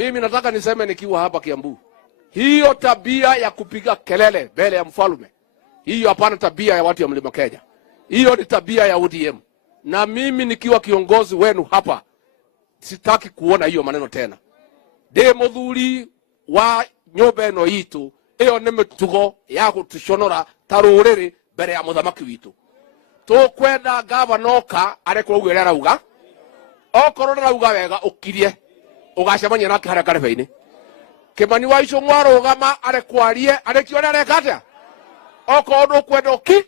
Mimi nataka niseme nikiwa hapa Kiambu, hiyo tabia ya kupiga kelele mbele ya mfalme, hiyo hapana tabia ya watu ya Mlima Kenya. Hiyo ni tabia ya ODM. Na mimi nikiwa kiongozi wenu hapa, sitaki kuona hiyo maneno tena. De muthuri wa nyumba ino itu, iyo ni mitugo ya gutushonora taruriri mbere ya muthamaki witu. Tukwenda gavanoka areko ugere arauga, okorwo arauga wega ukirie, ugacemania nake haria karebe-ini. Kimani wa Icũng'wa arũgama arekwarie, arekio areka atia? Okorwo ndukwenda uki,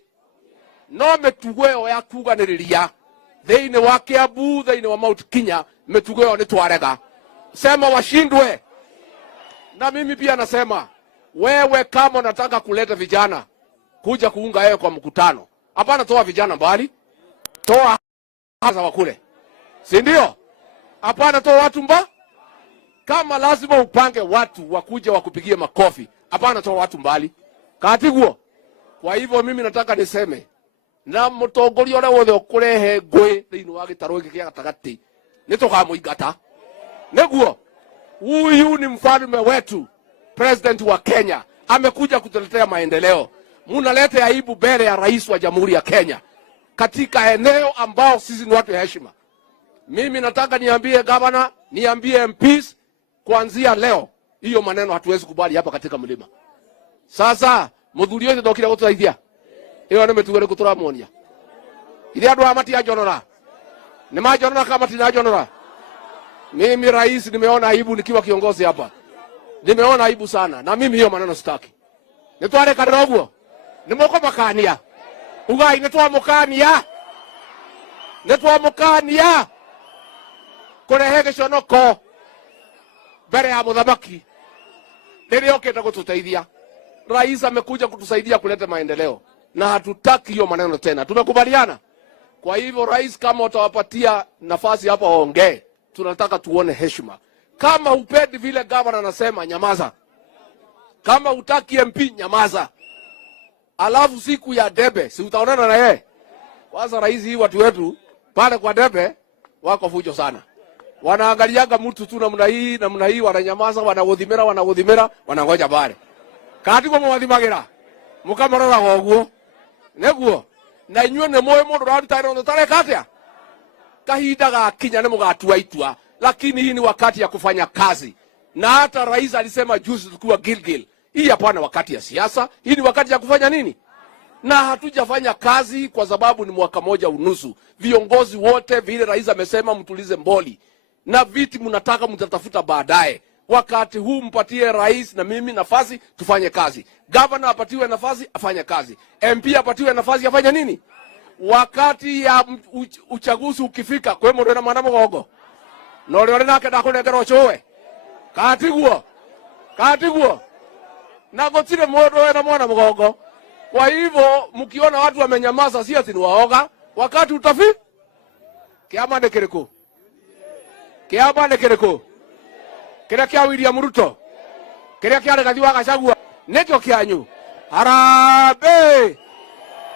no mĩtugo ĩyo ya kuganĩrĩria thĩinĩ wa Kiambu, thĩinĩ wa Mount Kenya, mĩtugo ĩyo nĩ twarega. Sema washindwe. Na mimi pia nasema, wewe kama unataka kuleta vijana kuja kuunga wewe kwa mkutano, hapana toa vijana mbali, toa hasa wakule, si ndio? Hapana toa watu mbali. Kama lazima upange watu wakuja wakupigie makofi, hapana toa watu mbali. Katiguo. Kwa hivyo mimi nataka niseme, na mũtongoria ũrĩa wothe ũkũrehe ngũĩ thĩinĩ wa gĩtarũ gĩkĩ gĩa gatagatĩ nĩtũkamũingata. Nĩguo, huyu ni mfalme wetu, president wa Kenya, amekuja kutuletea maendeleo. Munaleta aibu mbele ya rais wa Jamhuri ya Kenya katika eneo ambao sisi ni watu ya heshima. Mimi nataka niambie governor, niambie MPs, kuanzia leo hiyo maneno hatuwezi kubali hapa katika mlima. Sasa muthuri ũyũ ndokire gũtũteithia. Iyo nĩ mĩtugo ĩrĩkũ tũramuonia? Ile andũ a matiajonora. Nĩ majonora kama tinajonora. Mimi rais nimeona aibu nikiwa kiongozi hapa. Nimeona aibu sana. Na mimi hiyo maneno sitaki. Nĩtwarekanĩra ũguo. Nĩmũkũmakania. Ugai nĩtwamũkania. Nĩtwamũkania. Kũrehe gĩconoko mbere ya mũthamaki. Rĩrĩa okĩte gũtũteithia. Rais amekuja kutusaidia kuleta maendeleo. Na hatutaki hiyo maneno tena. Tumekubaliana. Kwa hivyo rais, kama utawapatia nafasi hapa waongee, tunataka tuone heshima. Kama upendi vile governor anasema, nyamaza. Kama utaki MP, nyamaza. Alafu siku ya debe, si utaonana na yeye? Kwanza rais, hii watu wetu pale kwa debe wako fujo sana. Wanaangaliaga mtu tu namna hii, wananyamaza, wanagodhimera, wanangoja pale. Katiko mwathimagĩra mukamarora goguo. Neguo, na inyuĩ nĩ mũĩ mũndũ ũraruta wĩra ũtareka atia? Kahinda gakinya nĩ mũgatua itua, lakini hii ni wakati ya kufanya kazi. Na hata rais alisema juzi tukiwa Gilgil, hii hapana wakati ya siasa, hii ni wakati ya kufanya nini? Na hatujafanya kazi kwa sababu ni mwaka moja unusu. Viongozi wote vile rais amesema mtulize mboli. Na viti mnataka mtatafuta baadaye. Wakati huu mpatie rais na mimi nafasi tufanye kazi. Governor apatiwe nafasi afanye kazi. MP apatiwe nafasi afanye nini? Wakati ya uchaguzi ukifika, kwe mũndũ ena mwana mũgongo. Na ũrĩa ũrĩ nake ndakũnengera ũcũwe. Katiguo. Na gũtirĩ mũndũ ena mwana mũgongo. Kwa hivyo mkiona watu wamenyamaza, si ati ni waoga. Wakati utafi kĩama nĩ kĩrĩkũ? Kĩama nĩ kĩrĩkũ? Kĩrĩa kĩa William Ruto, kĩrĩa kĩa Rigathi wa Gachagua, nĩkĩo kĩanyu. Harambee!